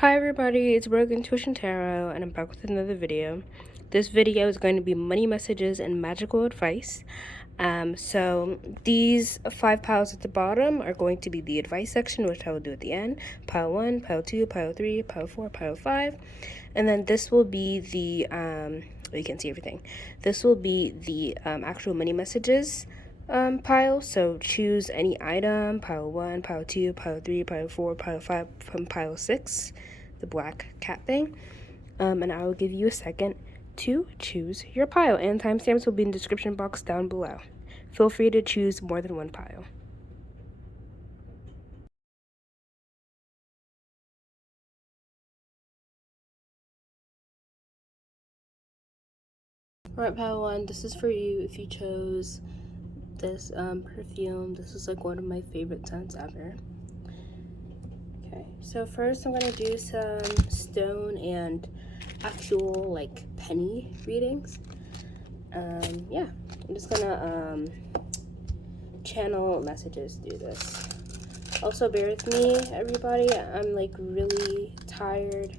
Hi everybody, it's Broken Tuition Tarot and I'm back with another video. This video is going to be money messages and magical advice. So these 5 piles at the bottom are going to be the advice section, which I will do at the end. Pile 1, pile 2, pile 3, pile 4, pile 5. And then this will be the, you can see everything. This will be the actual money messages pile. So choose any item, pile 1, pile 2, pile 3, pile 4, pile 5 from pile 6, the black cat thing. And I will give you a second to choose your pile, and timestamps will be in the description box down below. Feel free to choose more than one pile. Alright, pile 1, this is for you if you chose this perfume. This is like one of my favorite scents ever. Okay, so first I'm going to do some stone and actual like penny readings. Yeah, I'm just gonna channel messages through this. Also bear with me, everybody. I'm like really tired,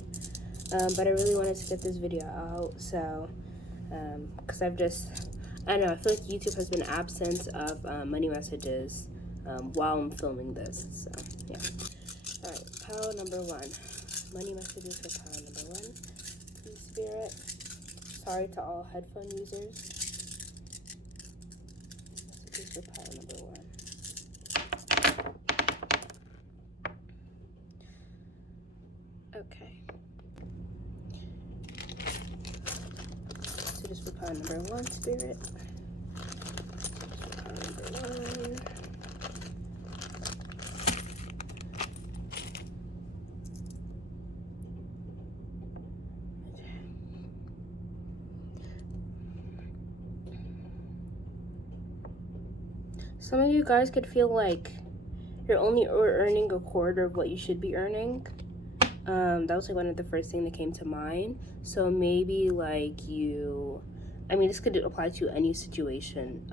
but I really wanted to get this video out. So because I don't know, I feel like YouTube has been absent of money messages while I'm filming this. So yeah. All right, pile number 1. Money messages for pile number 1. Please, Spirit. Sorry to all headphone users. Messages for pile number 1. Okay. So just for pile number 1, Spirit. Pile number 1. Some of you guys could feel like you're only earning a quarter of what you should be earning. That was like one of the first things that came to mind. So maybe like this could apply to any situation,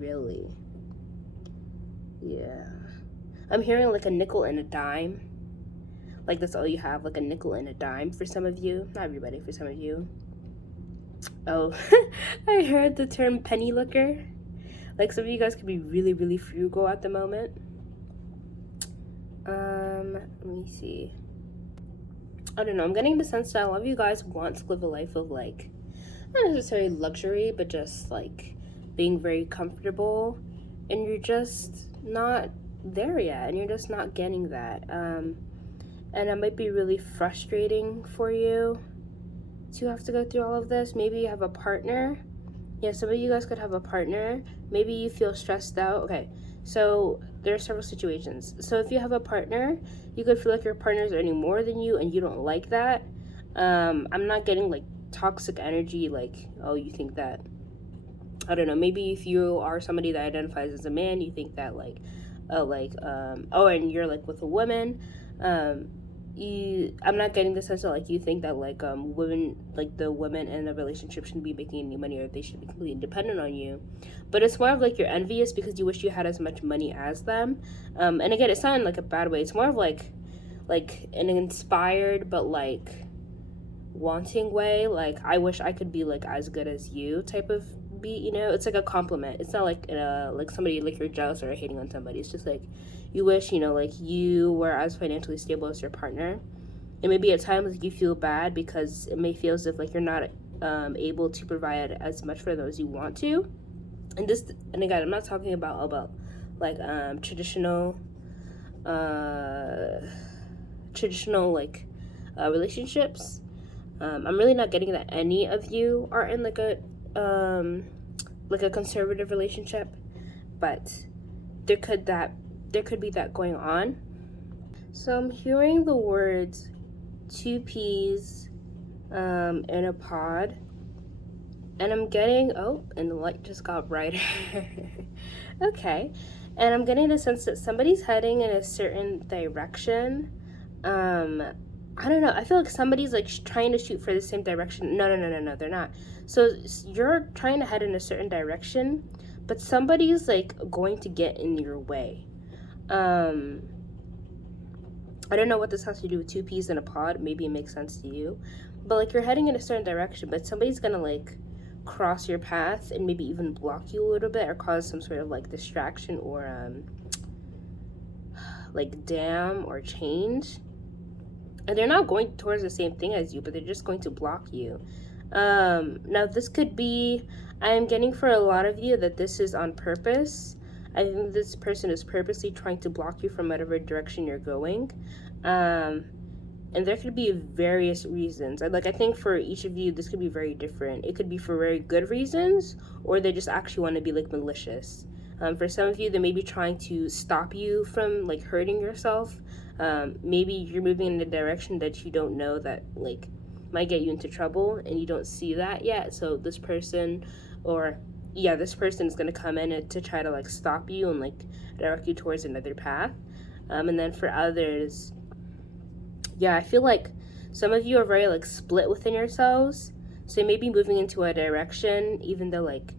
really. Yeah. I'm hearing like a nickel and a dime. Like that's all you have, like a nickel and a dime for some of you. Not everybody, for some of you. Oh, I heard the term penny looker. Like some of you guys could be really, really frugal at the moment. Let me see. I don't know, I'm getting the sense that a lot of you guys want to live a life of like, not necessarily luxury, but just like being very comfortable, and you're just not there yet, and you're just not getting that. And it might be really frustrating for you to have to go through all of this. Maybe you have a partner. Yeah, some of you guys could have a partner. Maybe you feel stressed out. Okay, so there are several situations. So if you have a partner, you could feel like your partner is earning more than you and you don't like that. I'm not getting like toxic energy, like, oh, you think that, I don't know, maybe if you are somebody that identifies as a man, you think that like, and you're like with a woman, I'm not getting the sense that like you think that like women, like the women in a relationship shouldn't be making any money, or they should be completely dependent on you. But it's more of like you're envious because you wish you had as much money as them. And again, it's not in like a bad way. It's more of like an inspired but like wanting way. Like, I wish I could be like as good as you type of beat, you know? It's like a compliment. It's not like like somebody like you're jealous or hating on somebody. It's just like you wish, you know, like you were as financially stable as your partner. And maybe at times like you feel bad because it may feel as if like you're not able to provide as much for those you want to. And again, I'm not talking about like traditional like relationships. I'm really not getting that any of you are in like a conservative relationship, but there could be that going on. So I'm hearing the words 2 peas in a pod, and I'm getting, oh, and the light just got brighter. Okay, and I'm getting the sense that somebody's heading in a certain direction. I don't know, I feel like somebody's like trying to shoot for the same direction. No, they're not. So you're trying to head in a certain direction, but somebody's like going to get in your way. I don't know what this has to do with two peas in a pod. Maybe it makes sense to you. But like you're heading in a certain direction, but somebody's gonna like cross your path and maybe even block you a little bit or cause some sort of like distraction or like dam or change. And they're not going towards the same thing as you, but they're just going to block you. Now this could be, I'm getting for a lot of you that this is on purpose. I think this person is purposely trying to block you from whatever direction you're going. And there could be various reasons. I think for each of you, this could be very different. It could be for very good reasons, or they just actually want to be like malicious. For some of you, they may be trying to stop you from like hurting yourself. Maybe you're moving in a direction that you don't know that like might get you into trouble, and you don't see that yet. So this person, this person is gonna come in to try to like stop you and like direct you towards another path. And then for others, I feel like some of you are very like split within yourselves. So you may be moving into a direction, even though like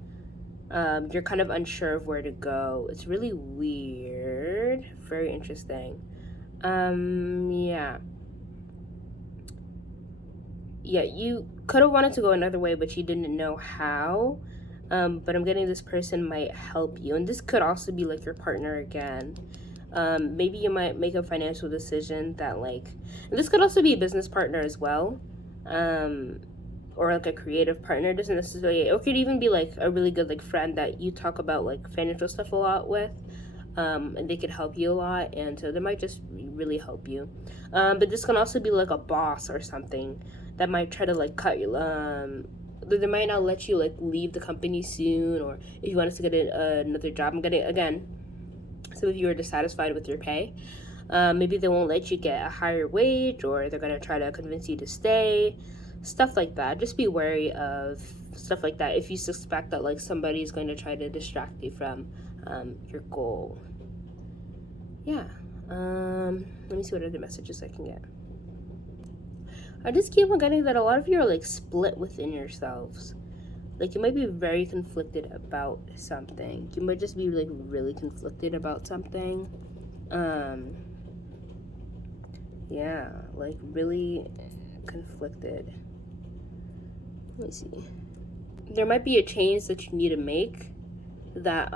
you're kind of unsure of where to go. It's really weird. Very interesting. You could have wanted to go another way, but you didn't know how. But I'm getting this person might help you. And this could also be like your partner again. Maybe you might make a financial decision that like, and this could also be a business partner as well. Or like a creative partner. It doesn't necessarily, or it could even be like a really good like friend that you talk about like financial stuff a lot with. And they could help you a lot, and so they might just really help you. But this can also be like a boss or something that might try to like cut you. They might not let you like leave the company soon, or if you want us to get another job. I'm getting, again, some of you are dissatisfied with your pay. Maybe they won't let you get a higher wage, or they're gonna try to convince you to stay. Stuff like that. Just be wary of stuff like that if you suspect that like somebody's going to try to distract you from your goal. Let me see what other messages I can get. I just keep on getting that a lot of you are like split within yourselves. Like you might be very conflicted about something. You might just be like really conflicted about something. Like really conflicted. Let me see. There might be a change that you need to make that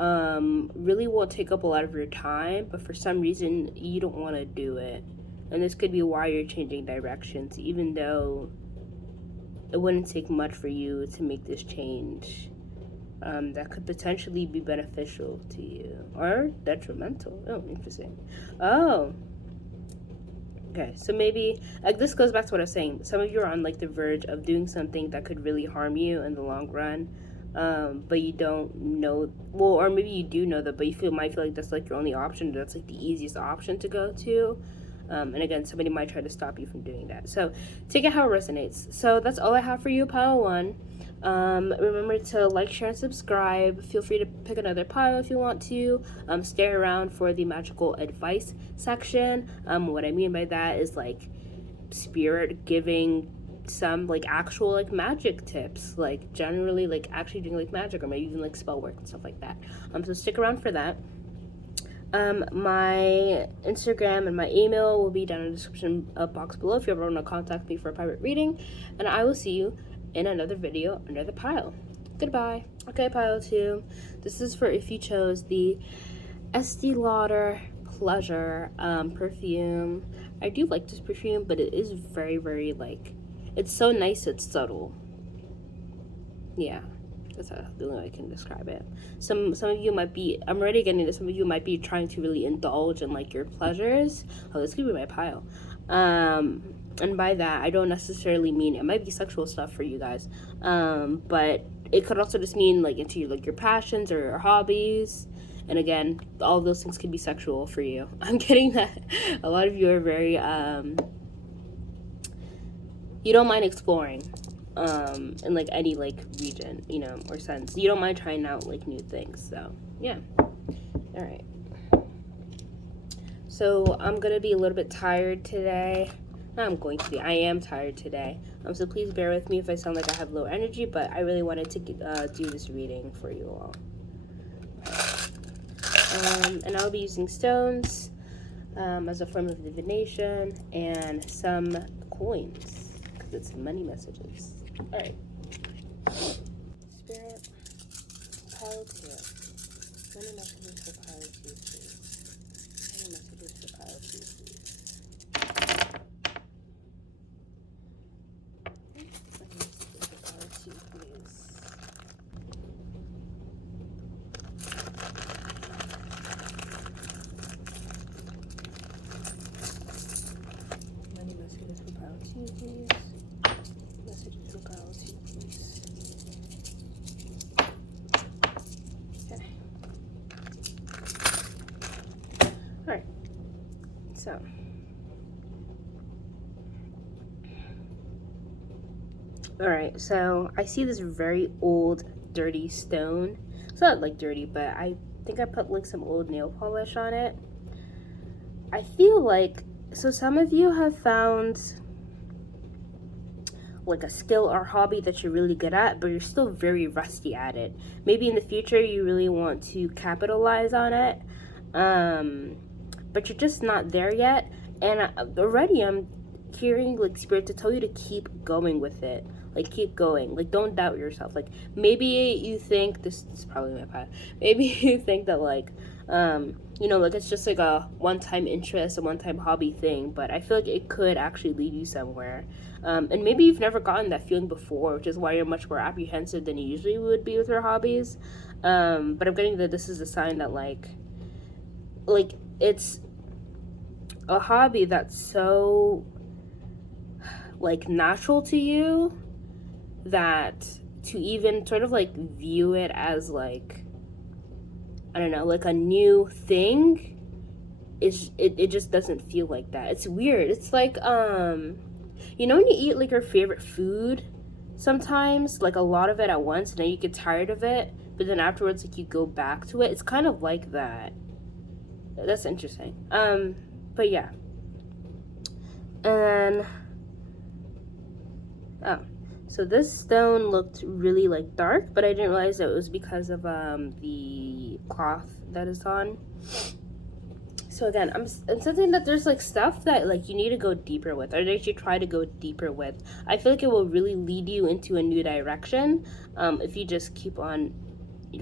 really will take up a lot of your time, but for some reason you don't want to do it. And this could be why you're changing directions, even though it wouldn't take much for you to make this change. That could potentially be beneficial to you or detrimental. Oh, interesting. Oh. Okay, so maybe, like, this goes back to what I was saying. Some of you are on, like, the verge of doing something that could really harm you in the long run, but you don't know, well, or maybe you do know that, but you might feel like that's, like, your only option. That's, like, the easiest option to go to. And again, somebody might try to stop you from doing that. So take it how it resonates. So that's all I have for you, pile 1. Remember to like, share, and subscribe. Feel free to pick another pile if you want to. Stay around for the magical advice section. What I mean by that is like spirit giving some like actual like magic tips, like generally like actually doing like magic or maybe even like spell work and stuff like that. So stick around for that. My Instagram and my email will be down in the description box below if you ever want to contact me for a private reading, and I will see you in another video under the pile. Goodbye. Okay, pile 2. This is for if you chose the Estee Lauder Pleasure perfume. I do like this perfume, but it is very, very like, it's so nice, it's subtle. Yeah. That's the only way I can describe it. Some of you might be, I'm already getting this, some of you might be trying to really indulge in like your pleasures. Oh, this could be my pile. And by that, I don't necessarily mean, it might be sexual stuff for you guys. But it could also just mean like into your passions or your hobbies. And again, all of those things could be sexual for you. I'm getting that a lot of you are very, you don't mind exploring. In like any like region, you know, or sense. You don't mind trying out like new things. So yeah. All right. So I'm gonna be a little bit tired today. I am tired today. So please bear with me if I sound like I have low energy, but I really wanted to do this reading for you all. And I'll be using stones. as a form of divination, and some coins because it's money messages. All right. Spirit, pile 2. Money messages for pile 2, please. Money messages for pile 2, please. Money messages for pile 2, please. Money messages for pile 2, please. Messages for pile 2, please. Okay. Alright. So. Alright, so I see this very old, dirty stone. It's not like dirty, but I think I put like some old nail polish on it. I feel like, so some of you have found like a skill or hobby that you're really good at, but you're still very rusty at it. Maybe in the future you really want to capitalize on it, but you're just not there yet. And already I'm hearing like spirit to tell you to keep going with it. Like, keep going. Like, don't doubt yourself. Like, maybe you think this is probably my path. Maybe you think that like you know, like it's just like a one-time interest, a one-time hobby thing, but I feel like it could actually lead you somewhere. And maybe you've never gotten that feeling before, which is why you're much more apprehensive than you usually would be with your hobbies. But I'm getting that this is a sign that like it's a hobby that's so like natural to you that to even sort of like view it as like, I don't know, like a new thing is it just doesn't feel like that. It's weird. It's like you know when you eat like your favorite food sometimes, like a lot of it at once, and then you get tired of it, but then afterwards like you go back to it. It's kind of like that. That's interesting. But yeah. And oh, so this stone looked really like dark, but I didn't realize that it was because of the cloth that it's on. So again, I'm sensing that there's like stuff that like you need to go deeper with, or that you should try to go deeper with. I feel like it will really lead you into a new direction if you just keep on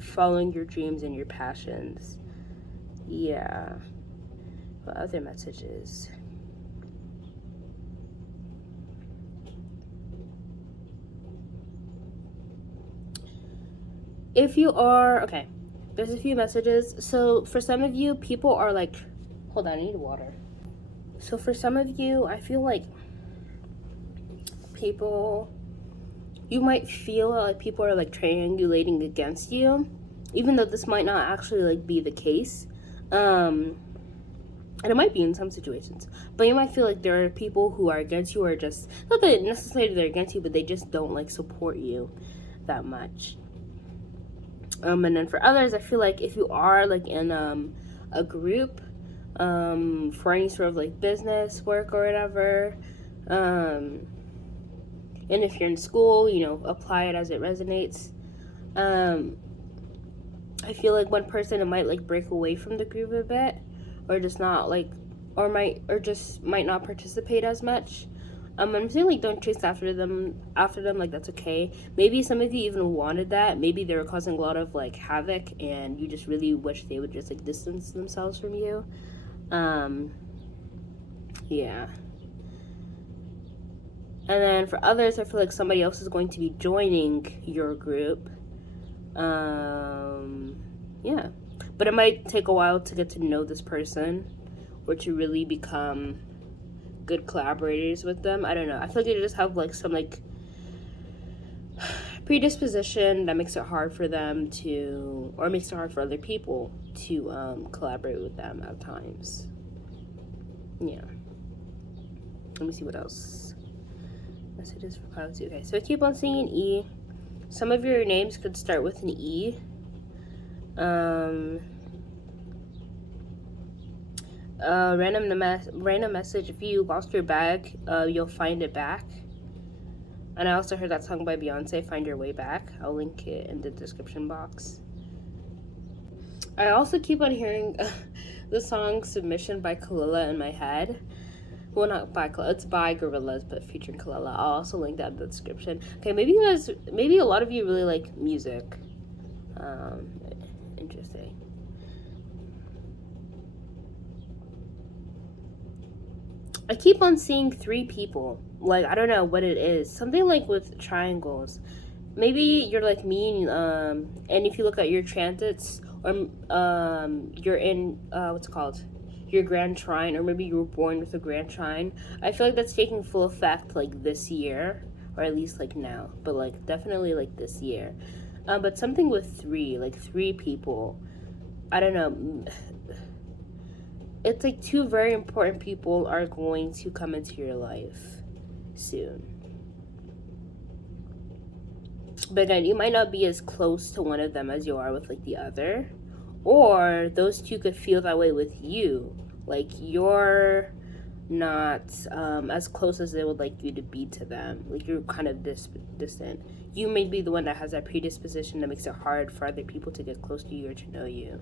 following your dreams and your passions. Yeah. What other messages? If you are, okay, there's a few messages. So for some of you, people are like, hold on, I need water. So for some of you, I feel like people, you might feel like people are like triangulating against you, even though this might not actually like be the case. And it might be in some situations, but you might feel like there are people who are against you, or just, not that necessarily they're against you, but they just don't like support you that much. And then for others, I feel like if you are like in a group for any sort of like business work or whatever, and if you're in school, you know, apply it as it resonates. I feel like one person, it might like break away from the group a bit, or just not like, or just might not participate as much. I'm saying like don't chase after them, like that's okay. Maybe some of you even wanted that. Maybe they were causing a lot of like havoc, and you just really wish they would just like distance themselves from you. Yeah. And then for others, I feel like somebody else is going to be joining your group. Yeah. But it might take a while to get to know this person, or to really become good collaborators with them. I don't know. I feel like they just have like some like predisposition that makes it hard for them to, or makes it hard for other people to collaborate with them at times. Yeah. Let me see what else. Messages for pilots. Okay, so I keep on seeing an E. Some of your names could start with an E. Random message. If you lost your bag, you'll find it back. And I also heard that song by Beyonce, Find Your Way Back. I'll link it in the description box. I also keep on hearing the song Submission by Kalila in my head. Well, not by Kalila, it's by Gorillaz, but featuring Kalila. I'll also link that in the description. Okay, maybe a lot of you really like music. Interesting. I keep on seeing 3 people. Like, I don't know what it is. Something like with triangles. Maybe you're like me, and if you look at your transits, or you're in what's it called, your grand trine, or maybe you were born with a grand trine. I feel like that's taking full effect like this year, or at least like now, but like definitely like this year. But something with 3, like 3 people. I don't know. It's like 2 very important people are going to come into your life soon. But again, you might not be as close to one of them as you are with like the other, or those 2 could feel that way with you. Like you're not as close as they would like you to be to them. Like you're kind of distant. You may be the one that has that predisposition that makes it hard for other people to get close to you or to know you.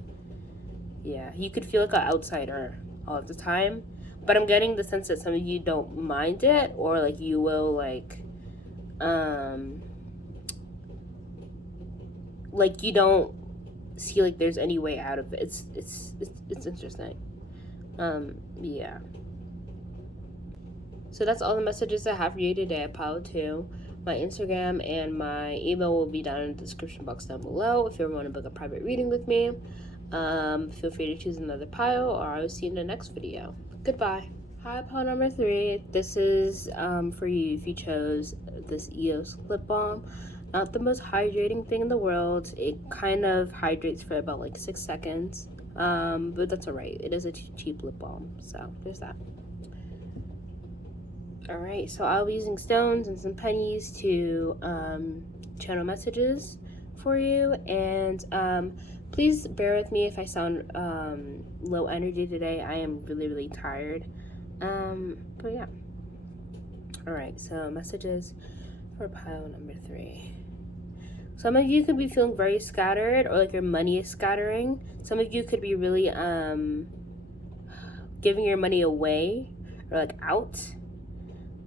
Yeah, you could feel like an outsider all of the time, but I'm getting the sense that some of you don't mind it, or like you will like you don't see like there's any way out of it. It's interesting. Yeah. So that's all the messages I have for you today at Pile 2. My Instagram and my email will be down in the description box down below if you ever want to book a private reading with me. Feel free to choose another pile, or I will see you in the next video. Goodbye. Hi, pile number 3. This is for you if you chose this EOS lip balm. Not the most hydrating thing in the world. It kind of hydrates for about like 6 seconds, but that's alright. It is a cheap lip balm, so there's that. Alright, so I'll be using stones and some pennies to channel messages for you, and please bear with me if I sound low energy today. I am really, really tired. But yeah. Alright, so messages for pile number 3. Some of you could be feeling very scattered, or like your money is scattering. Some of you could be really giving your money away, or like out.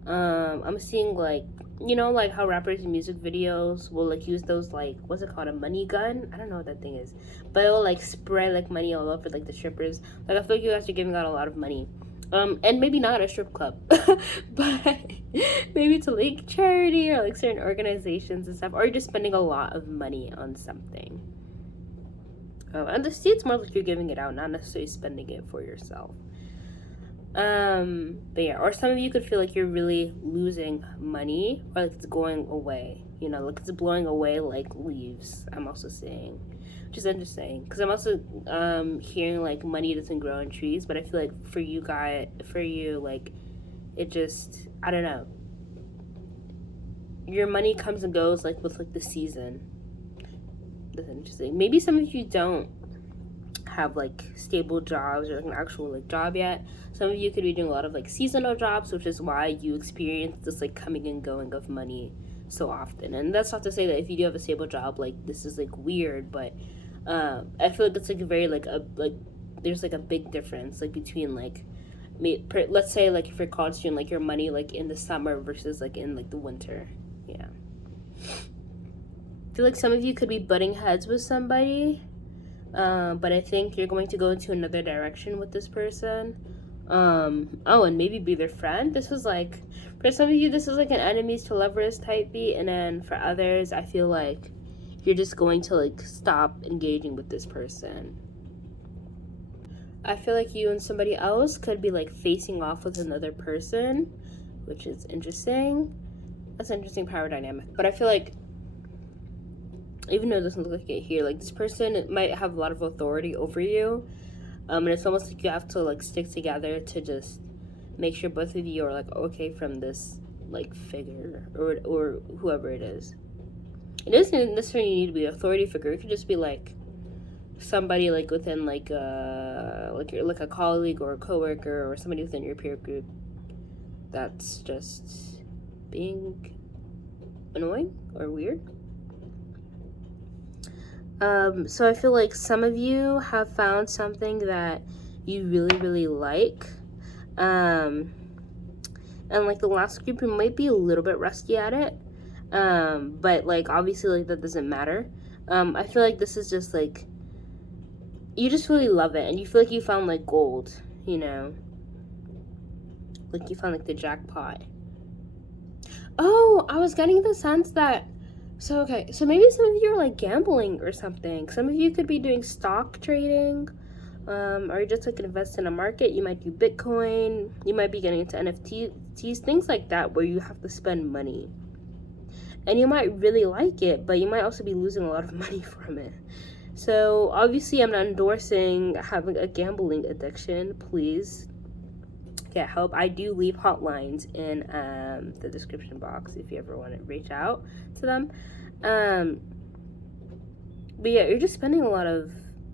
I'm seeing like, you know, like how rappers in music videos will like use those like, what's it called, a money gun? I don't know what that thing is, but it'll like spread like money all over like the strippers. Like I feel like you guys are giving out a lot of money, and maybe not a strip club, but maybe to like charity or like certain organizations and stuff, or you're just spending a lot of money on something. And the see, it's more like you're giving it out, not necessarily spending it for yourself. But yeah, or some of you could feel like you're really losing money, or like it's going away, you know, like it's blowing away like leaves. I'm also seeing, which is interesting, because I'm also hearing like money doesn't grow on trees, but I feel like for you like it just, I don't know, your money comes and goes like with like the season. That's interesting. Maybe some of you don't have like stable jobs or like an actual like job yet. Some of you could be doing a lot of like seasonal jobs, which is why you experience this like coming and going of money so often. And that's not to say that if you do have a stable job, like this is like weird, but I feel like it's like a very like there's like a big difference like between like let's say like if you're a college student, like your money like in the summer versus like in like the winter. Yeah, I feel like some of you could be butting heads with somebody. But I think you're going to go into another direction with this person. And maybe be their friend. This was like, for some of you, this is like an enemies to lovers type beat, and then for others, I feel like you're just going to like stop engaging with this person. I feel like you and somebody else could be like facing off with another person, which is interesting. That's an interesting power dynamic. But I feel like, even though it doesn't look like it here, like this person might have a lot of authority over you, and it's almost like you have to like stick together to just make sure both of you are like okay from this like figure or whoever it is. It doesn't necessarily need to be an authority figure. It could just be like somebody like within like a colleague or a coworker or somebody within your peer group that's just being annoying or weird. So I feel like some of you have found something that you really, really like. And like the last group, you might be a little bit rusty at it. But like obviously like that doesn't matter. I feel like this is just like you just really love it and you feel like you found like gold, you know. Like you found like the jackpot. Oh, I was getting the sense that so maybe some of you are like gambling or something. Some of you could be doing stock trading. Or just like invest in a market. You might do Bitcoin. You might be getting into NFTs, things like that where you have to spend money. And you might really like it, but you might also be losing a lot of money from it. So obviously I'm not endorsing having a gambling addiction. Please get help. I do leave hotlines in the description box if you ever want to reach out to them. But yeah, you're just spending a lot of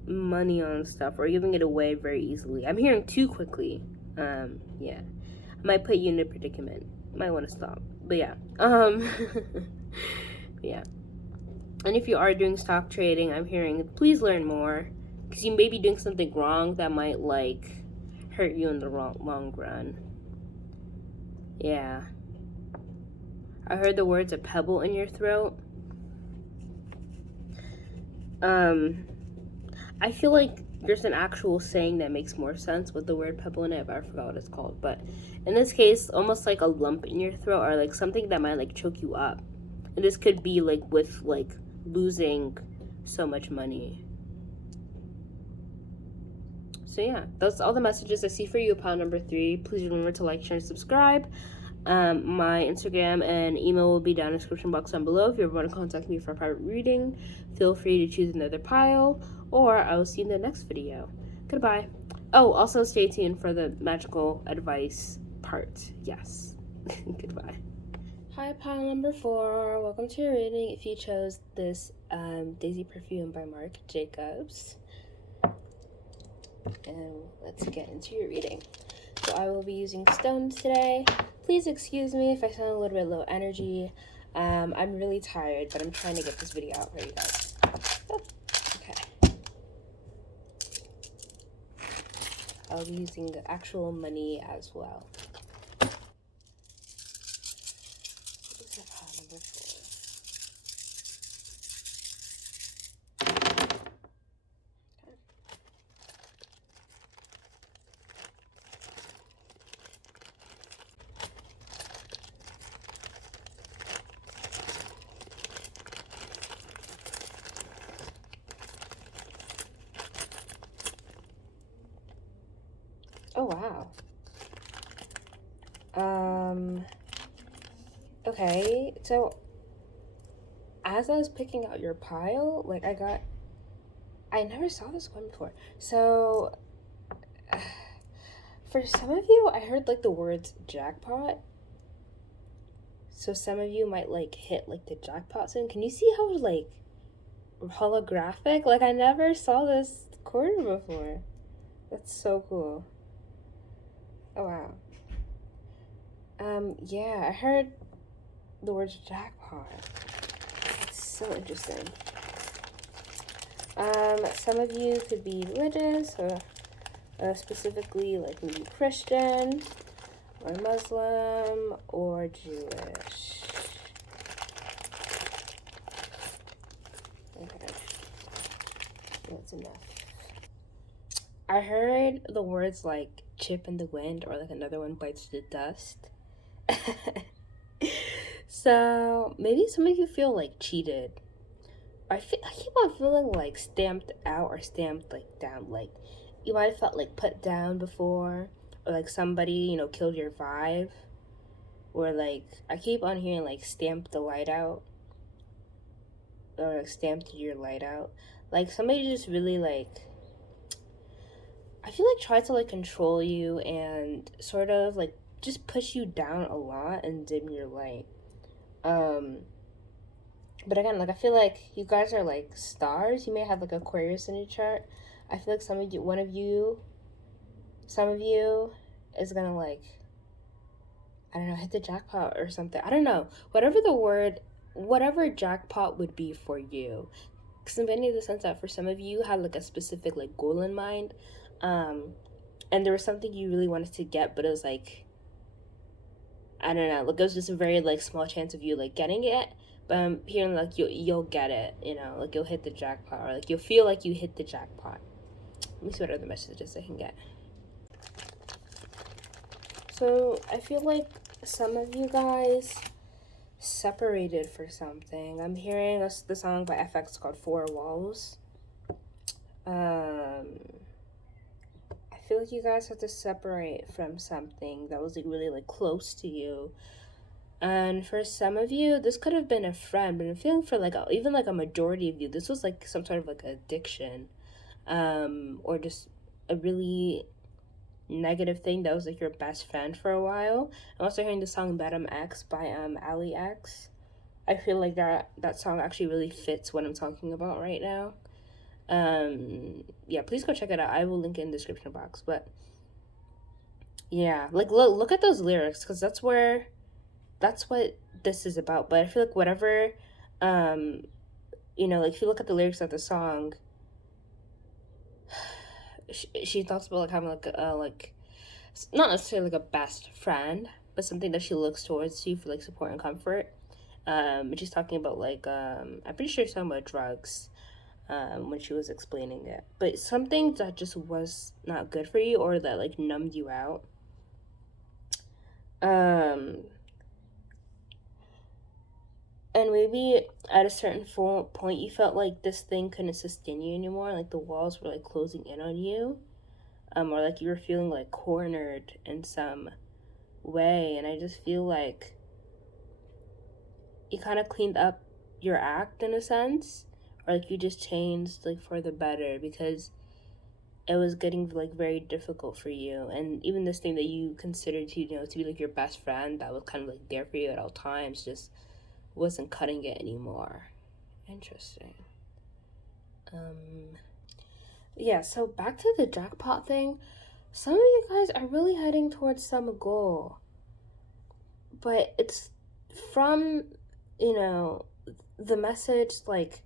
money on stuff or giving it away very easily. I'm hearing too quickly. Yeah. I might put you in a predicament. Might want to stop. But yeah. Yeah. And if you are doing stock trading, I'm hearing please learn more. Because you may be doing something wrong that might like hurt you in the long run. Yeah. I heard the words a pebble in your throat. I feel like there's an actual saying that makes more sense with the word pebble in it, but I forgot what it's called. But in this case, almost like a lump in your throat or like something that might like choke you up. And this could be like with like losing so much money. So yeah, that's all the messages I see for you, pile number 3. Please remember to like, share, and subscribe. My Instagram and email will be down in the description box down below. If you ever want to contact me for a private reading, feel free to choose another pile, or I will see you in the next video. Goodbye. Oh, also stay tuned for the magical advice part. Yes. Goodbye. Hi, pile number 4. Welcome to your reading. If you chose this Daisy Perfume by Marc Jacobs. And let's get into your reading. So I will be using stones today. Please excuse me if I sound a little bit low energy. I'm really tired, but I'm trying to get this video out for you guys. Oh, okay. I'll be using the actual money as well. This is pile number 4. Oh, wow. Okay, so as I was picking out your pile, like I never saw this one before. So for some of you, I heard like the words jackpot. So some of you might like hit like the jackpot soon. Can you see how like holographic? Like I never saw this quarter before. That's so cool. Oh wow. Yeah, I heard the words jackpot. It's so interesting. Some of you could be religious or specifically like maybe Christian or Muslim or Jewish. Okay, that's enough. I heard the words like chip in the wind or like another one bites the dust. So maybe some of you feel like cheated. I keep on feeling like stamped out or stamped like down. Like you might have felt like put down before, or like somebody, you know, killed your vibe. Or like I keep on hearing like stamp the light out. Or like stamped your light out. Like somebody just really like I feel like tried to like control you and sort of like just push you down a lot and dim your light. But again, like I feel like you guys are like stars. You may have like Aquarius in your chart. I feel like some of you is gonna like, I don't know, hit the jackpot or something. I don't know. Whatever jackpot would be for you, because I'm getting the sense that for some of you had like a specific like goal in mind, and there was something you really wanted to get, but it was like, I don't know, like it was just a very like small chance of you like getting it. But I'm hearing like you'll get it, you know, like you'll hit the jackpot, or like you'll feel like you hit the jackpot. Let me see what other messages I can get. So I feel like some of you guys separated for something. I'm hearing the song by FX called Four Walls. I feel like you guys have to separate from something that was like really like close to you. And for some of you, this could have been a friend, but I'm feeling for like even like a majority of you, this was like some sort of like addiction, or just a really negative thing that was like your best friend for a while. I'm also hearing the song Madam X by Ali X. I feel like that song actually really fits what I'm talking about right now. Yeah, please go check it out. I will link it in the description box. But yeah, like look at those lyrics, because that's what this is about. But I feel like whatever, you know, like if you look at the lyrics of the song, she talks about like having like a like, not necessarily like a best friend, but something that she looks towards you for like support and comfort. And she's talking about like, I'm pretty sure she's talking about drugs, when she was explaining it. But something that just was not good for you, or that like numbed you out. And maybe at a certain point you felt like this thing couldn't sustain you anymore, like the walls were like closing in on you, or like you were feeling like cornered in some way. And I just feel like you kind of cleaned up your act in a sense, or like you just changed like for the better, because it was getting like very difficult for you. And even this thing that you considered to, you know, to be like your best friend, that was kind of like there for you at all times, just wasn't cutting it anymore. Interesting. Yeah, so back to the jackpot thing. Some of you guys are really heading towards some goal, but it's from, you know, the message like,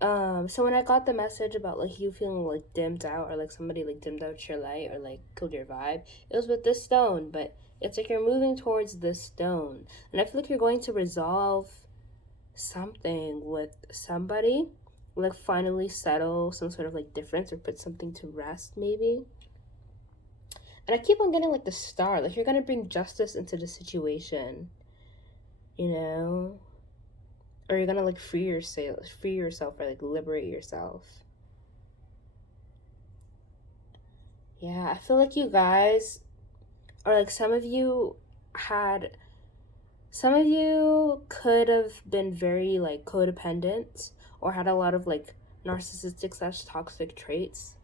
so when I got the message about like you feeling like dimmed out, or like somebody like dimmed out your light, or like killed your vibe, it was with this stone. But it's like you're moving towards this stone, and I feel like you're going to resolve something with somebody, like finally settle some sort of like difference, or put something to rest maybe. And I keep on getting like the star, like you're gonna bring justice into the situation, you know, or you're gonna like free yourself, or like liberate yourself. Yeah, I feel like you guys, or like some of you could have been very like codependent, or had a lot of like narcissistic / toxic traits.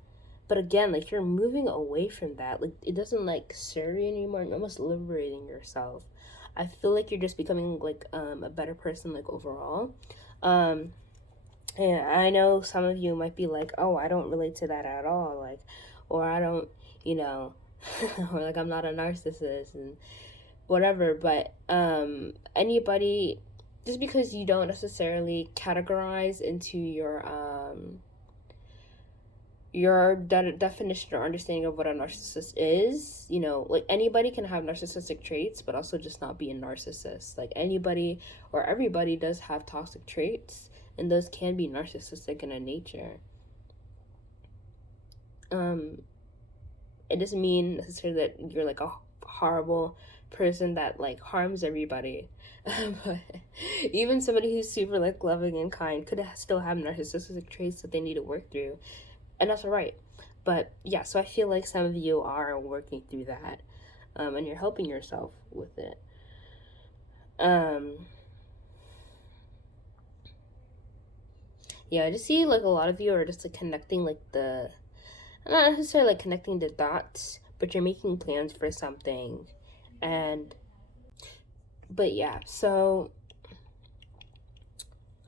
But again, like you're moving away from that. Like it doesn't like serve you anymore. You're almost liberating yourself. I feel like you're just becoming like a better person like overall. And I know some of you might be like, oh, I don't relate to that at all, like, or I don't, you know, or like I'm not a narcissist and whatever. But anybody, just because you don't necessarily categorize into your definition or understanding of what a narcissist is, you know, like anybody can have narcissistic traits, but also just not be a narcissist. Like anybody or everybody does have toxic traits, and those can be narcissistic in a nature. It doesn't mean necessarily that you're like a horrible person that like harms everybody. But even somebody who's super like loving and kind could still have narcissistic traits that they need to work through, and that's all right. But yeah, so I feel like some of you are working through that, and you're helping yourself with it. Yeah, I just see like a lot of you are just like connecting like not necessarily like connecting the dots, but you're making plans for something. But yeah, so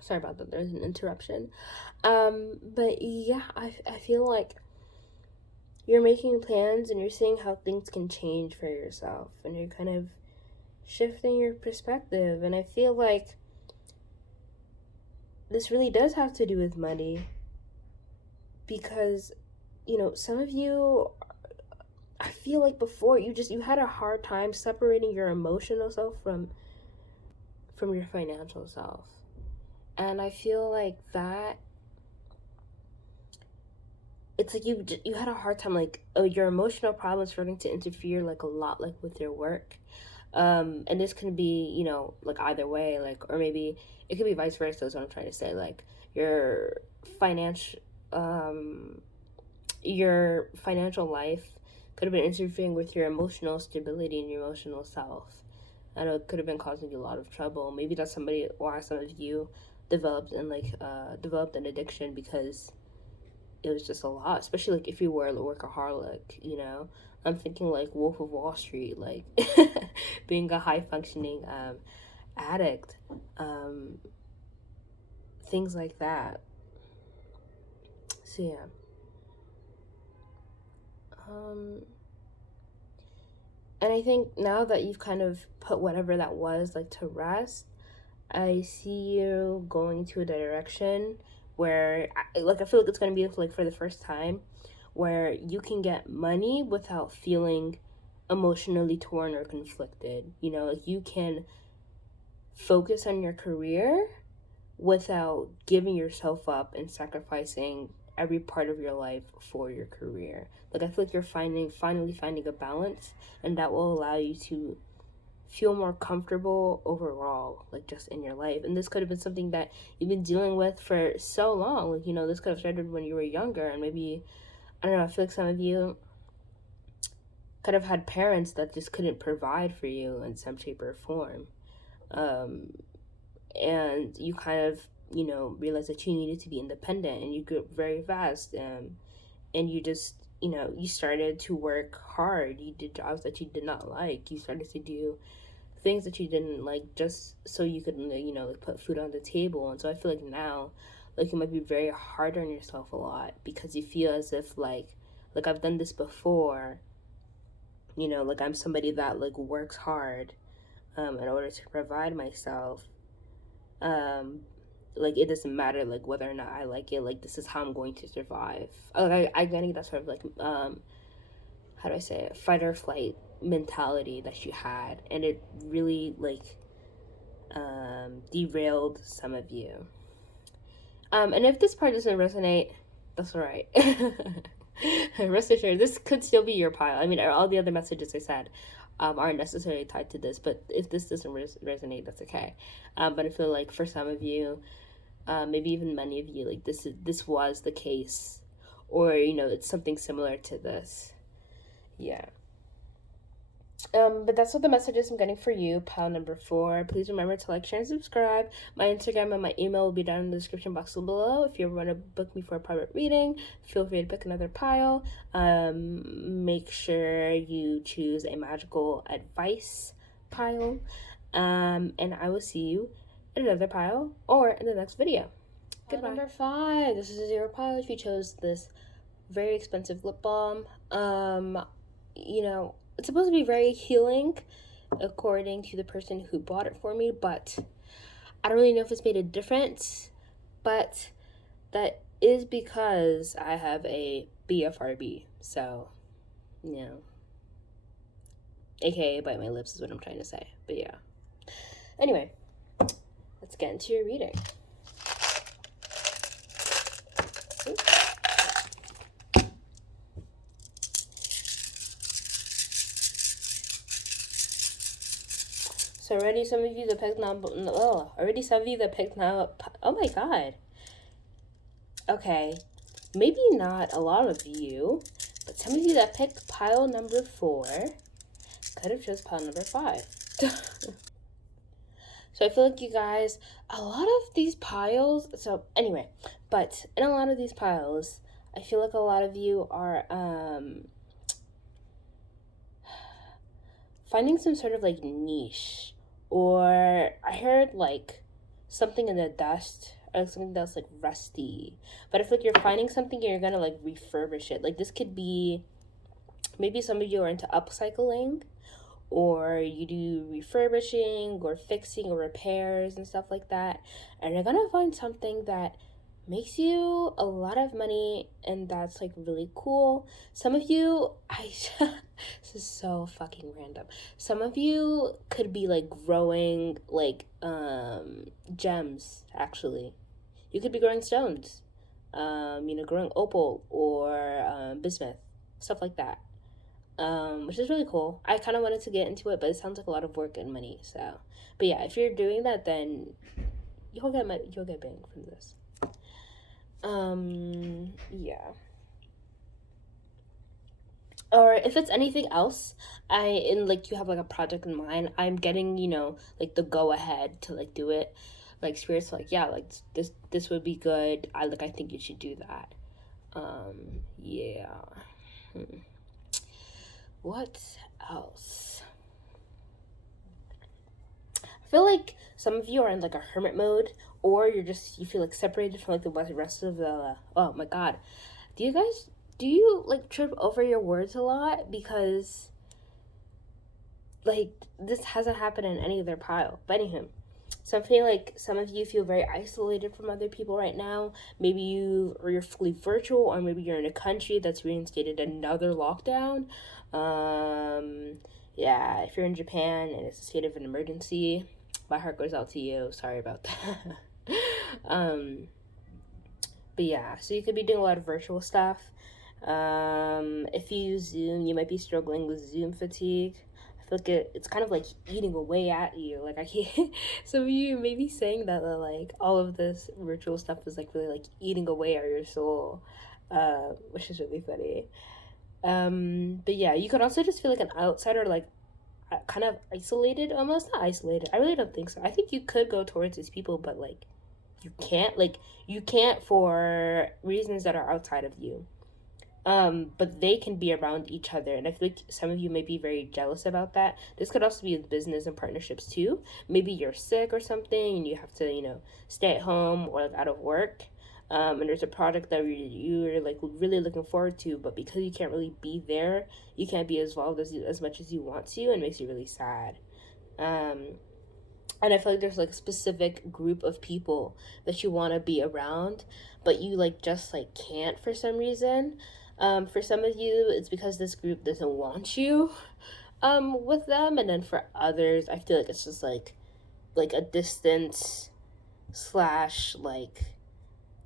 sorry about that, there's an interruption. But yeah, I feel like you're making plans, and you're seeing how things can change for yourself, and you're kind of shifting your perspective. And I feel like this really does have to do with money, because, some of you, I feel like before you had a hard time separating your emotional self from your financial self. And I feel like that it's like you had a hard time, like, your emotional problems starting to interfere like a lot, like, with your work. And this can be, like, either way, like, or maybe it could be vice versa, is what I'm trying to say. Like, your financial um your financial life could have been interfering with your emotional stability and your emotional self. I know it could have been causing you a lot of trouble. Maybe that's somebody why some of you developed an addiction, because it was just a lot, especially like if you were a workaholic. I'm thinking like Wolf of Wall Street, like being a high functioning addict, um, things like that. So yeah. Um, and I think now that you've kind of put whatever that was like to rest, I see you going to a direction where, like, I feel like it's going to be like for the first time, where you can get money without feeling emotionally torn or conflicted. Like, you can focus on your career without giving yourself up and sacrificing every part of your life for your career. Like, I feel like you're finally finding a balance, and that will allow you to feel more comfortable overall, like, just in your life. And this could have been something that you've been dealing with for so long. Like, this could have started when you were younger, and maybe, I don't know, I feel like some of you could have had parents that just couldn't provide for you in some shape or form. And you kind of, realized that you needed to be independent, and you grew up very fast. And you just, you started to work hard. You did jobs that you did not like. You started to do things that you didn't like, just so you could, like, put food on the table. And so I feel like now, like, you might be very hard on yourself a lot, because you feel as if like I've done this before. Like, I'm somebody that, like, works hard in order to provide myself. Like, it doesn't matter, like, whether or not I like it. Like, this is how I'm going to survive. Like, I think that's sort of like, how do I say it, fight or flight mentality that you had, and it really, like, derailed some of you. And if this part doesn't resonate, that's all right. Rest assured, this could still be your pile. I mean, all the other messages I said aren't necessarily tied to this, but if this doesn't resonate, that's okay. But I feel like for some of you, maybe even many of you, like, this was the case, or it's something similar to this. Yeah. But that's what the messages I'm getting for you, pile number 4. Please remember to like, share, and subscribe. My Instagram and my email will be down in the description box below. If you ever want to book me for a private reading, feel free to pick another pile. Make sure you choose a magical advice pile. And I will see you in another pile or in the next video. Goodbye. Number 5. This is a 0 pile if you chose this very expensive lip balm. It's supposed to be very healing, according to the person who bought it for me, but I don't really know if it's made a difference. But that is because I have a BFRB, so, aka bite my lips is what I'm trying to say. But yeah. Anyway, let's get into your reading. So already some of you that picked now, already some of you that picked now, oh my god. Okay, maybe not a lot of you, but some of you that picked pile number 4 could have chose pile number 5. So I feel like you guys, a lot of these piles, so anyway, but in a lot of these piles, I feel like a lot of you are finding some sort of like niche, or I heard like something in the dust, or something that's like rusty. But I feel like you're finding something and you're gonna like refurbish it. Like, this could be, maybe some of you are into upcycling, or you do refurbishing or fixing or repairs and stuff like that, and you're gonna find something that makes you a lot of money, and that's like really cool. Some of you, this is so fucking random. Some of you could be like growing like gems. Actually, you could be growing stones, growing opal or bismuth, stuff like that, which is really cool. I kind of wanted to get into it, but it sounds like a lot of work and money. So, but yeah, if you're doing that, then you'll get bang from this. Yeah. Or if it's anything else, you have like a project in mind, I'm getting, like the go ahead to like do it. Like spirits like, yeah, like this would be good. I think you should do that. Yeah. What else? I feel like some of you are in like a hermit mode, or you feel like separated from like the rest of the. Oh my god, do you like trip over your words a lot? Because like this hasn't happened in any other pile. But anywho, so I feel like some of you feel very isolated from other people right now. Maybe you're fully virtual, or maybe you're in a country that's reinstated another lockdown. Yeah, if you're in Japan and it's a state of an emergency, my heart goes out to you. Sorry about that. But yeah, so you could be doing a lot of virtual stuff. If you use Zoom, you might be struggling with Zoom fatigue. I feel like it's kind of like eating away at you. Like I can't. Some of you may be saying that like all of this virtual stuff is like really like eating away at your soul, which is really funny. But yeah, you could also just feel like an outsider, like kind of isolated, almost not isolated. I really don't think so. I think you could go towards these people, but like you can't for reasons that are outside of you. But they can be around each other, and I feel like some of you may be very jealous about that. This could also be with business and partnerships too. Maybe you're sick or something and you have to stay at home or like out of work, and there's a project that you're like really looking forward to, but because you can't really be there, you can't be involved as much as you want to, and it makes you really sad. And I feel like there's like a specific group of people that you want to be around, but you like just like can't for some reason. For some of you, it's because this group doesn't want you with them, and then for others, I feel like it's just like a distance slash like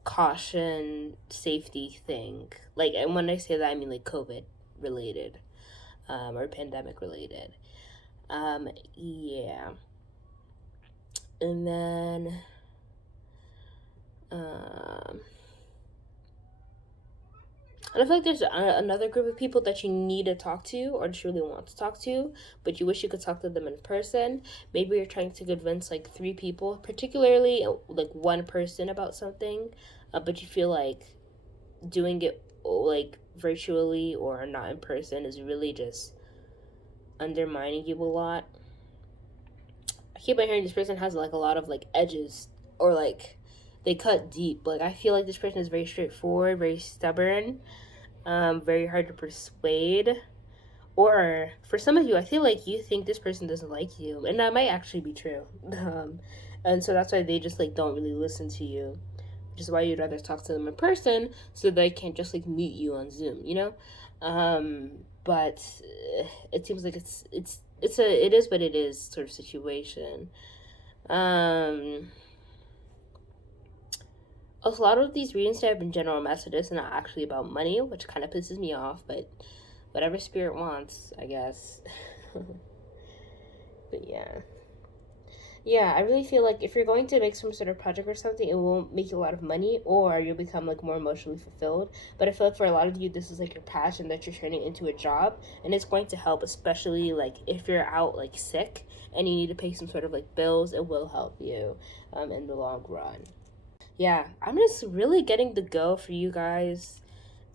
caution safety thing. Like, and when I say that, I mean like COVID related, or pandemic related. Yeah. And then and I feel like there's another group of people that you need to talk to or just really want to talk to, but you wish you could talk to them in person. Maybe you're trying to convince like 3 people, particularly like one person about something, but you feel like doing it like virtually or not in person is really just undermining you a lot. I keep on hearing this person has like a lot of like edges, or like they cut deep. Like I feel like this person is very straightforward, very stubborn, very hard to persuade. Or for some of you, I feel like you think this person doesn't like you, and that might actually be true. And so that's why they just like don't really listen to you, which is why you'd rather talk to them in person so they can't just like mute you on Zoom. But it seems like it is what it is sort of situation. A lot of these readings today have been general messages and not actually about money, which kind of pisses me off, but whatever spirit wants, I guess. But yeah, I really feel like if you're going to make some sort of project or something, it won't make you a lot of money, or you'll become like more emotionally fulfilled. But I feel like for a lot of you, this is like your passion that you're turning into a job, and it's going to help, especially like if you're out like sick and you need to pay some sort of like bills. It will help you in the long run. Yeah, I'm just really getting the go for you guys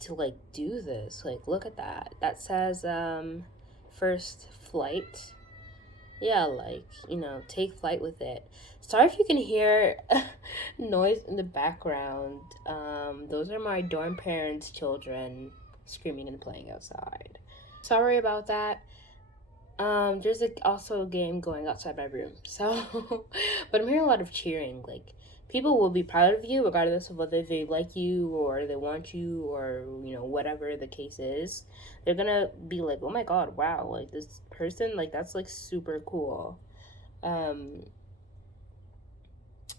to like do this. Like, look at that. That says first flight. Yeah, like, take flight with it. Sorry if you can hear noise in the background. Those are my dorm parents' children screaming and playing outside. Sorry about that. There's like also a game going outside my room. So, but I'm hearing a lot of cheering. Like people will be proud of you regardless of whether they like you or they want you or whatever the case is. They're gonna be like, oh my god, wow, like this person, like that's like super cool. Um,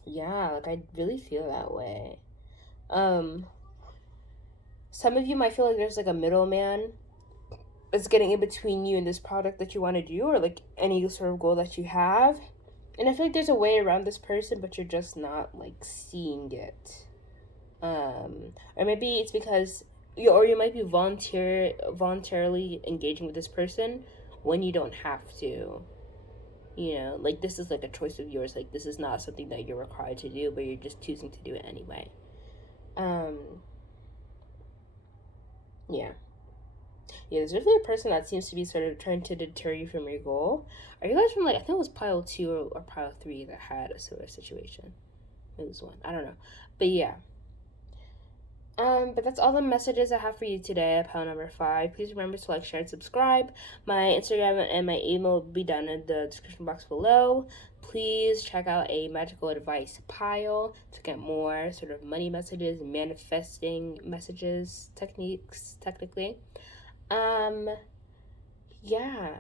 yeah, like I really feel that way. Um, some of you might feel like there's like a middleman that's getting in between you and this product that you want to do or like any sort of goal that you have. And I feel like there's a way around this person, but you're just not like seeing it. Or maybe it's because you might be voluntarily engaging with this person when you don't have to. Like this is like a choice of yours. Like this is not something that you're required to do, but you're just choosing to do it anyway. Um, yeah. Yeah, there's definitely a person that seems to be sort of trying to deter you from your goal. Are you guys from like I think it was pile 2 or pile 3 that had a similar situation? Maybe it was 1. I don't know, but yeah. But that's all the messages I have for you today. Pile number 5. Please remember to like, share, and subscribe. My Instagram and my email will be down in the description box below. Please check out a magical advice pile to get more sort of money messages, manifesting messages, technically. Yeah.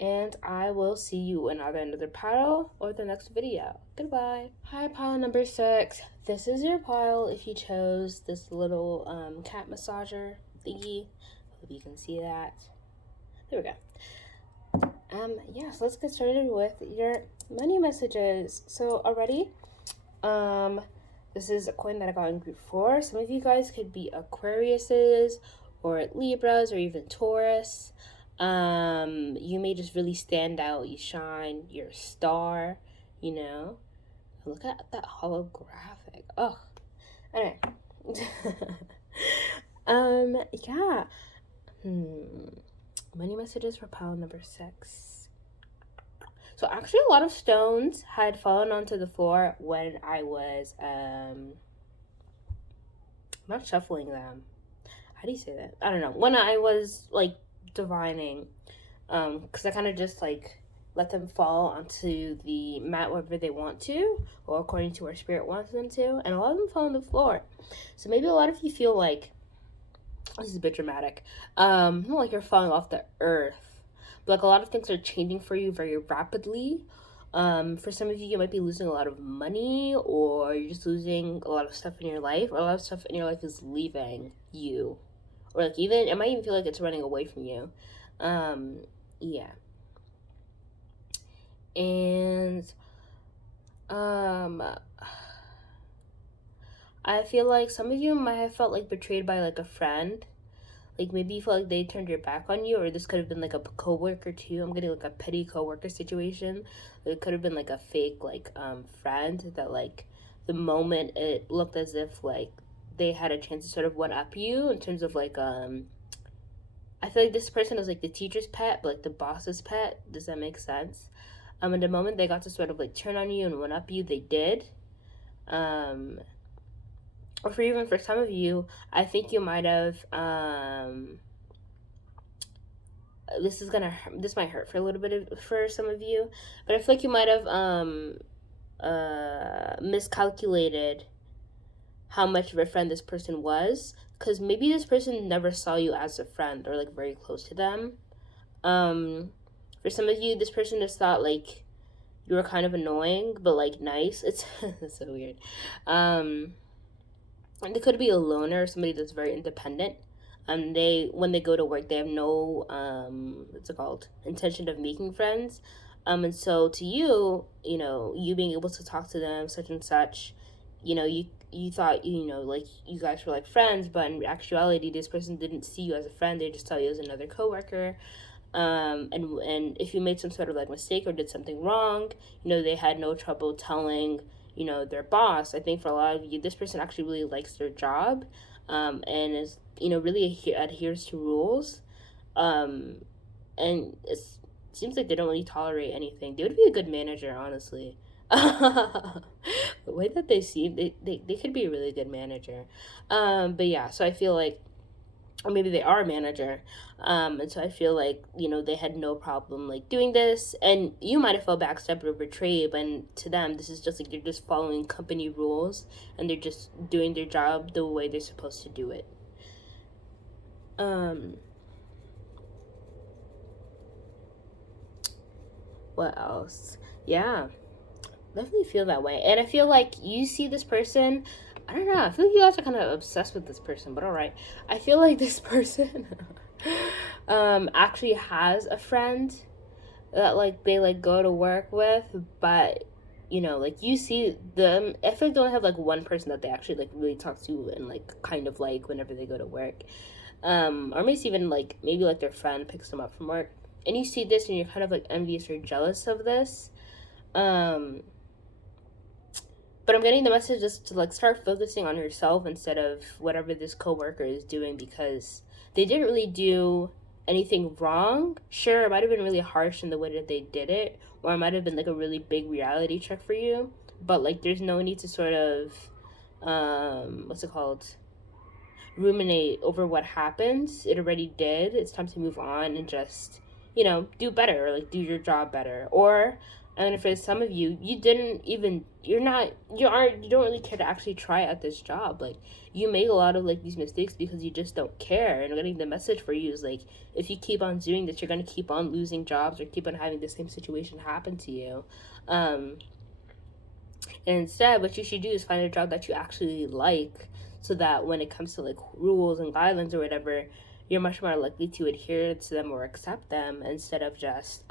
And I will see you in either another pile or the next video. Goodbye. Hi, pile number 6. This is your pile if you chose this little cat massager thingy. Hope you can see that. There we go. Yeah, so let's get started with your money messages. So already, this is a coin that I got in group 4. Some of you guys could be Aquariuses or Libras or even Taurus. You may just really stand out. You shine. You're a star. Look at that holographic. Oh, anyway. Yeah. Money messages for pile number 6. So actually, a lot of stones had fallen onto the floor when I was not shuffling them. How do you say that? I don't know. When I was like divining, because I kind of just like let them fall onto the mat wherever they want to, or according to where spirit wants them to, and a lot of them fall on the floor. So maybe a lot of you feel like this is a bit dramatic, not like you're falling off the earth, but like a lot of things are changing for you very rapidly. For some of you, you might be losing a lot of money, or you're just losing a lot of stuff in your life, or a lot of stuff in your life is leaving you, or like even it might even feel like it's running away from you. Yeah. And I feel like some of you might have felt like betrayed by like a friend. Like maybe you felt like they turned your back on you, or this could have been like a coworker too. I'm getting like a petty coworker situation. It could have been like a fake like friend that like the moment it looked as if like they had a chance to sort of one up you in terms of like I feel like this person is like the teacher's pet, but like the boss's pet. Does that make sense? And the moment they got to sort of like turn on you and one up you, they did. Or for even for some of you, I think you might have this might hurt for a little bit for some of you, but I feel like you might have miscalculated how much of a friend this person was, because maybe this person never saw you as a friend or like very close to them. For some of you, this person just thought like you were kind of annoying but like nice. It's so weird. They could be a loner, somebody that's very independent. When they go to work, they have no what's it called, intention of making friends. And so to you, you being able to talk to them such and such, you thought like you guys were like friends, but in actuality this person didn't see you as a friend. They just saw you as another coworker. And if you made some sort of like mistake or did something wrong, they had no trouble telling their boss. I think for a lot of you, this person actually really likes their job, and is really adheres to rules, and it seems like they don't really tolerate anything. They would be a good manager, honestly. The way that they seem, they could be a really good manager. But yeah, so I feel like or maybe they are a manager. And so I feel like, you know, they had no problem like doing this, and you might have felt backstabbed or betrayed, but to them this is just like they're just following company rules and they're just doing their job the way they're supposed to do it. What else? Yeah, definitely feel that way. And I feel like you see this person, I don't know, I feel like you guys are kind of obsessed with this person, but all right. I feel like this person actually has a friend that like they like go to work with, but you know, like you see them, I feel like they only have like one person that they actually like really talk to and like kind of like whenever they go to work. Or maybe even like maybe like their friend picks them up from work, and you see this and you're kind of like envious or jealous of this. But I'm getting the message just to like start focusing on yourself instead of whatever this coworker is doing, because they didn't really do anything wrong. Sure, it might have been really harsh in the way that they did it, or it might have been like a really big reality check for you. But like, there's no need to sort of, what's it called? Ruminate over what happened. It already did. It's time to move on and just, you know, do better, or like do your job better. Or, and for some of you, you didn't even, you don't really care to actually try at this job. Like, you make a lot of like these mistakes because you just don't care. And getting the message for you is like, if you keep on doing this, you're going to keep on losing jobs or keep on having the same situation happen to you. And instead, what you should do is find a job that you actually like, so that when it comes to like rules and guidelines or whatever, you're much more likely to adhere to them or accept them, instead of just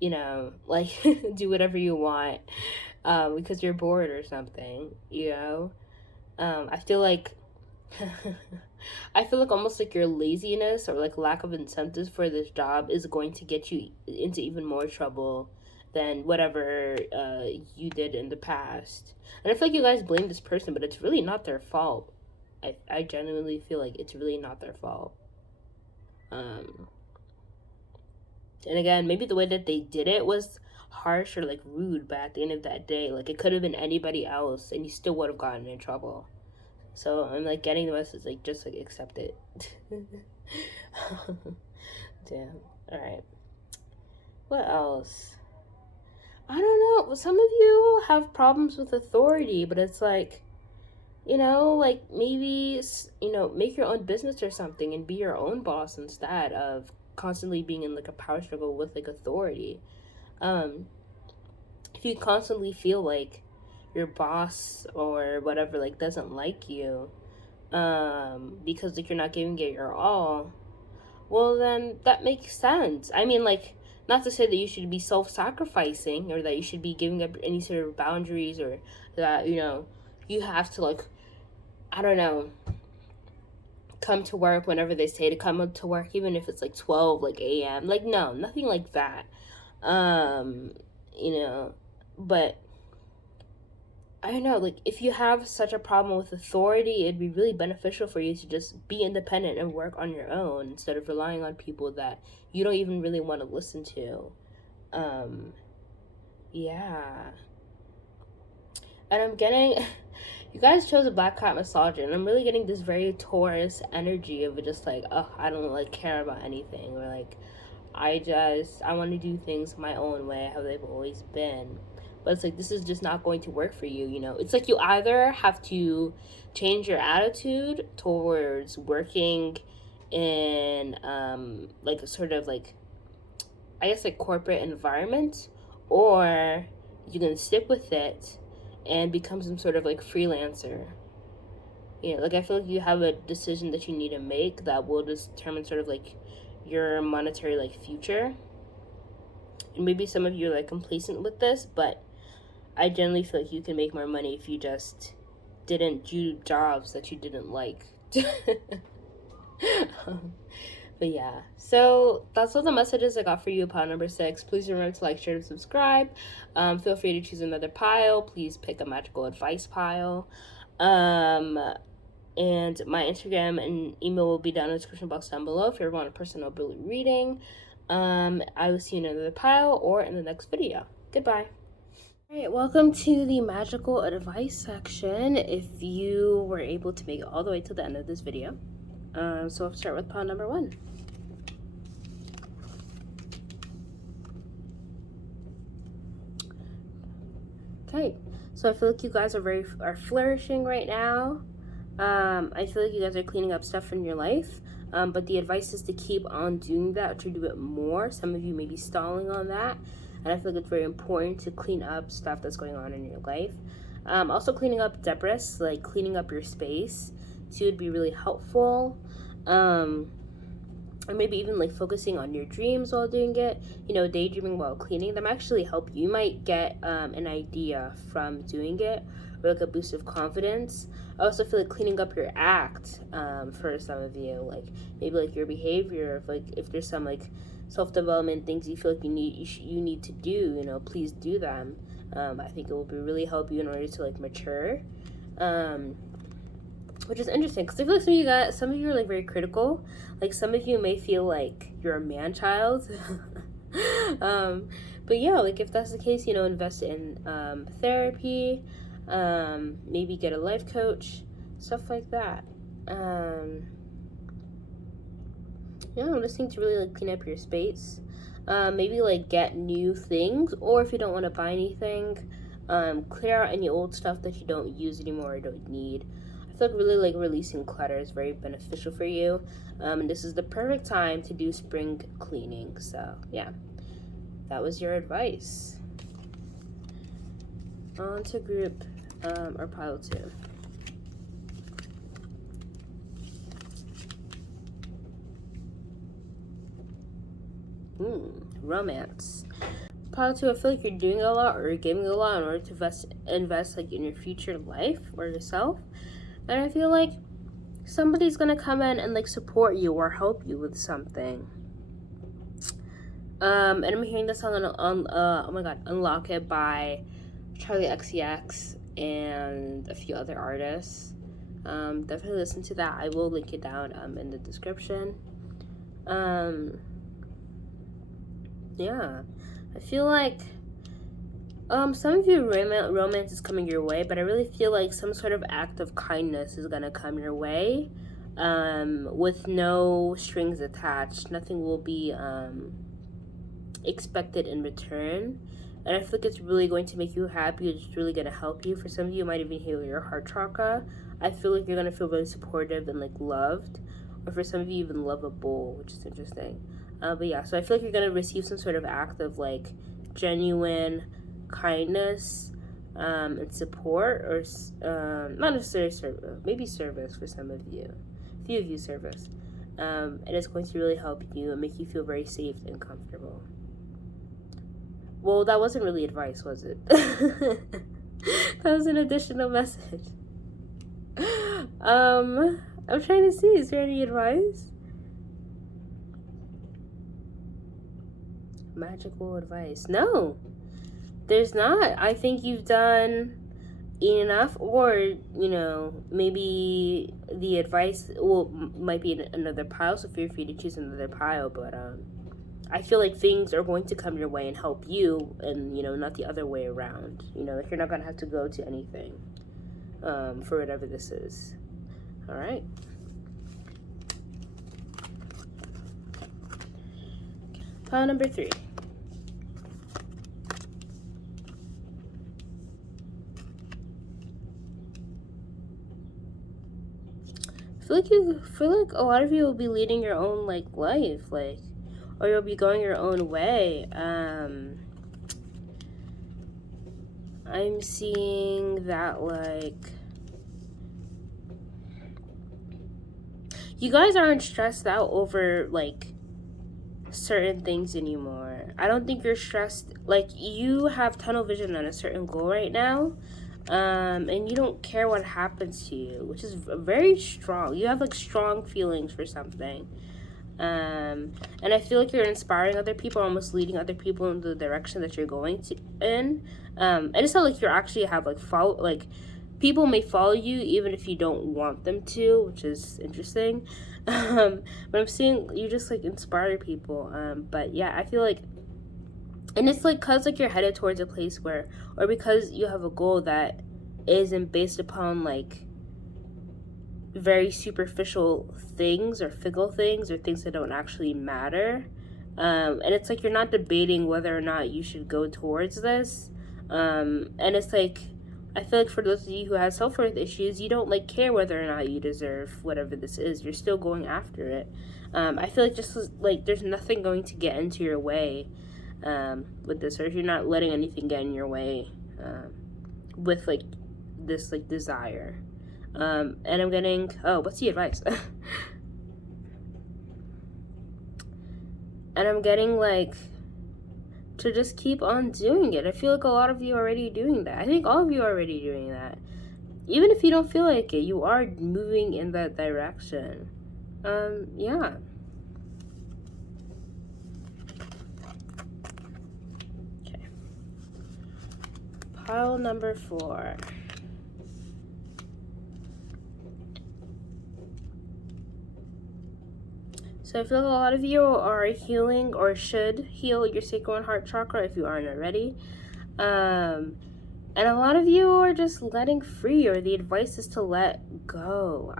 you know, like do whatever you want because you're bored or something, you know. I feel like I feel like almost like your laziness or like lack of incentives for this job is going to get you into even more trouble than whatever you did in the past. And I feel like you guys blame this person, but it's really not their fault. I genuinely feel like it's really not their fault. And again, maybe the way that they did it was harsh or like rude, but at the end of that day, like it could have been anybody else and you still would have gotten in trouble. So I'm like getting the message, like just like accept it. Damn. All right. What else? I don't know. Some of you have problems with authority, but it's like, you know, like maybe, you know, make your own business or something and be your own boss instead of constantly being in like a power struggle with like authority. If you constantly feel like your boss or whatever like doesn't like you because like you're not giving it your all, well then that makes sense. I mean, like, not to say that you should be self-sacrificing or that you should be giving up any sort of boundaries, or that, you know, you have to like, I don't know, come to work whenever they say to come to work, even if it's like 12 like a.m. Like, no, nothing like that. You know, but I don't know, like, if you have such a problem with authority, it'd be really beneficial for you to just be independent and work on your own instead of relying on people that you don't even really want to listen to. Yeah. And I'm getting, you guys chose a black cat massager, and I'm really getting this very Taurus energy of just like, oh, I don't like care about anything, or like, I want to do things my own way, how they've always been. But it's like, this is just not going to work for you, you know? It's like you either have to change your attitude towards working in, like a sort of like, I guess like corporate environment, or you can stick with it and become some sort of like freelancer. You know, like I feel like you have a decision that you need to make that will determine sort of like your monetary like future. And maybe some of you are like complacent with this, but I generally feel like you can make more money if you just didn't do jobs that you didn't like. But yeah, so that's all the messages I got for you, pile number 6. Please remember to like, share, and subscribe. Feel free to choose another pile. Please pick a magical advice pile. And my Instagram and email will be down in the description box down below if you ever want a personal reading. I will see you in another pile or in the next video. Goodbye. Alright, welcome to the magical advice section. If you were able to make it all the way to the end of this video, So I'll start with pile number 1. Okay, so I feel like you guys are flourishing right now. I feel like you guys are cleaning up stuff in your life. But the advice is to keep on doing that, to do it more. Some of you may be stalling on that. And I feel like it's very important to clean up stuff that's going on in your life. Also cleaning up debris, like cleaning up your space, too, would be really helpful. Or maybe even like focusing on your dreams while doing it, daydreaming while cleaning them actually help. You might get an idea from doing it, or like a boost of confidence. I also feel like cleaning up your act, for some of you, like maybe like your behavior, if there's some like self-development things you feel like you need to do, please do them. I think it will really help you in order to like mature. Which is interesting because I feel like some of you are like very critical. Like some of you may feel like you're a man child. But yeah, like if that's the case, invest in therapy, maybe get a life coach, stuff like that. Yeah, I'm listening to really like clean up your space. Maybe like get new things, or if you don't want to buy anything, clear out any old stuff that you don't use anymore or don't need. I feel like really like releasing clutter is very beneficial for you. And this is the perfect time to do spring cleaning. So yeah, that was your advice. On to group or pile 2. Romance. Pile 2, I feel like you're doing a lot or you're giving a lot in order to invest like in your future life or yourself. And I feel like somebody's gonna come in and like support you or help you with something. And I'm hearing the song oh my god, Unlock It by Charlie XCX and a few other artists. Definitely listen to that. I will link it down in the description. Yeah, I feel like some of you romance is coming your way, but I really feel like some sort of act of kindness is gonna come your way, with no strings attached. Nothing will be expected in return, and I feel like it's really going to make you happy. It's really gonna help you. For some of you, it might even heal your heart chakra. I feel like you're gonna feel very supportive and like loved, or for some of you, even lovable, which is interesting. But yeah, so I feel like you're gonna receive some sort of act of like genuine kindness and support, or not necessarily service, maybe service for some of you, a few of you service, and it's going to really help you and make you feel very safe and comfortable. Well, that wasn't really advice, was it? That was an additional message. I'm trying to see, is there any advice? Magical advice? No, there's not. I think you've done enough, or maybe the advice might be in another pile, so feel free to choose another pile. But I feel like things are going to come your way and help you, and not the other way around. Like you're not gonna have to go to anything for whatever this is. All right. Pile number 3. I feel like a lot of you will be leading your own like life, like, or you'll be going your own way. I'm seeing that like you guys aren't stressed out over like certain things anymore. I don't think you're stressed. Like you have tunnel vision on a certain goal right now. And you don't care what happens to you, which is very strong. You have like strong feelings for something. And I feel like you're inspiring other people, almost leading other people in the direction that you're going to in. And it's not like you actually have like people may follow you even if you don't want them to, which is interesting. But I'm seeing you just like inspire people. But yeah, I feel like, and it's like because like you're headed towards a place where, or because you have a goal that isn't based upon like very superficial things or fickle things or things that don't actually matter. And it's like you're not debating whether or not you should go towards this. And it's like, I feel like for those of you who have self-worth issues, you don't like care whether or not you deserve whatever this is. You're still going after it. I feel like just like there's nothing going to get into your way with this, or if you're not letting anything get in your way with like this like desire. And I'm getting, oh, what's the advice? And I'm getting like to just keep on doing it. I feel like a lot of you are already doing that. I think all of you are already doing that. Even if you don't feel like it, you are moving in that direction. Yeah. Okay. Pile number 4. So I feel like a lot of you are healing or should heal your sacral and heart chakra if you aren't already. And a lot of you are just letting free, or the advice is to let go.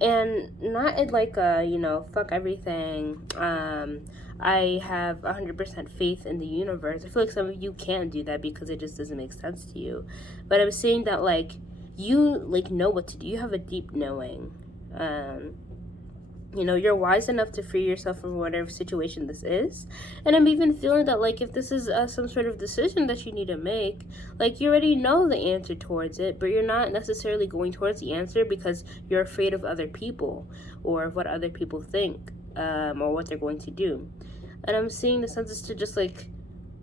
And not in like a, fuck everything. I have 100% faith in the universe. I feel like some of you can't do that because it just doesn't make sense to you. But I'm saying that like you like know what to do. You have a deep knowing. You're wise enough to free yourself from whatever situation this is. And I'm even feeling that, like, if this is some sort of decision that you need to make, like, you already know the answer towards it, but you're not necessarily going towards the answer because you're afraid of other people or of what other people think or what they're going to do. And I'm seeing the sense is to just, like,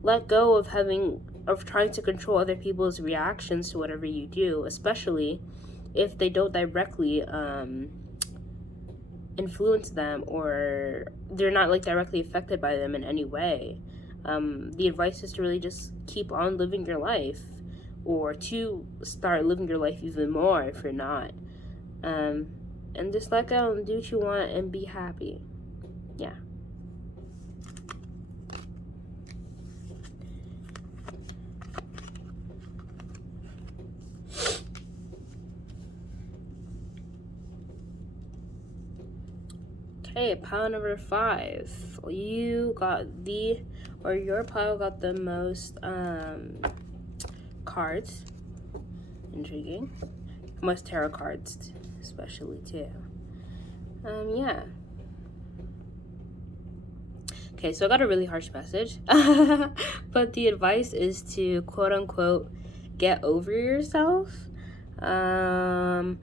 let go of trying to control other people's reactions to whatever you do, especially if they don't directly influence them, or they're not like directly affected by them in any way. The advice is to really just keep on living your life, or to start living your life even more if you're not. And just let go and do what you want and be happy. Yeah. Okay, pile number 5. You got your pile got the most cards. Intriguing. Most tarot cards, especially too. Yeah. Okay, so I got a really harsh message. But the advice is to quote unquote get over yourself. Some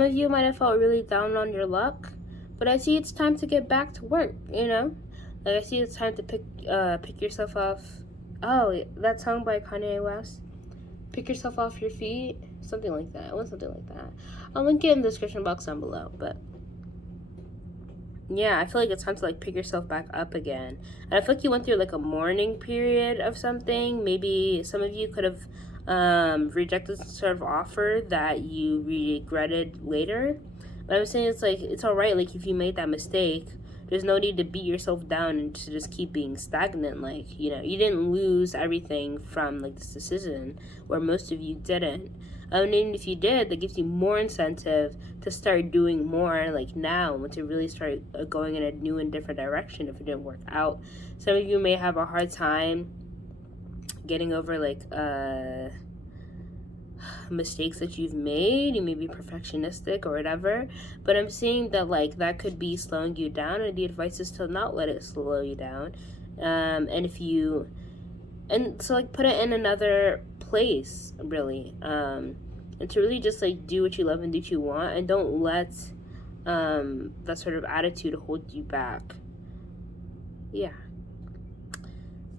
of you might have felt really down on your luck. But I see it's time to get back to work, Like, I see it's time to pick yourself off. Oh, that song by Kanye West. Pick yourself off your feet. Something like that. It was something like that. I'll link it in the description box down below. But, yeah, I feel like it's time to, like, pick yourself back up again. And I feel like you went through, like, a mourning period of something. Maybe some of you could have rejected some sort of offer that you regretted later. But I'm saying it's alright, like, if you made that mistake, there's no need to beat yourself down and to just keep being stagnant. Like, you didn't lose everything from, like, this decision, or most of you didn't. And even if you did, that gives you more incentive to start doing more, like, now, and to really start going in a new and different direction if it didn't work out. Some of you may have a hard time getting over, like, mistakes that you've made. You may be perfectionistic or whatever, but I'm seeing that, like, that could be slowing you down, and the advice is to not let it slow you down. And so, like, put it in another place, really, and to really just, like, do what you love and do what you want, and don't let that sort of attitude hold you back. Yeah.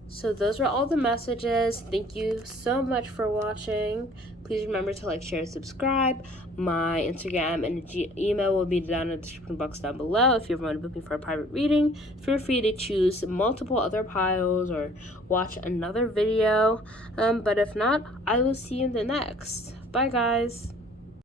So those were all the messages. Thank you so much for watching. Please remember to like, share, subscribe. My Instagram and email will be down in the description box down below. If you ever want to book me for a private reading, feel free to choose multiple other piles or watch another video. But if not, I will see you in the next. Bye, guys.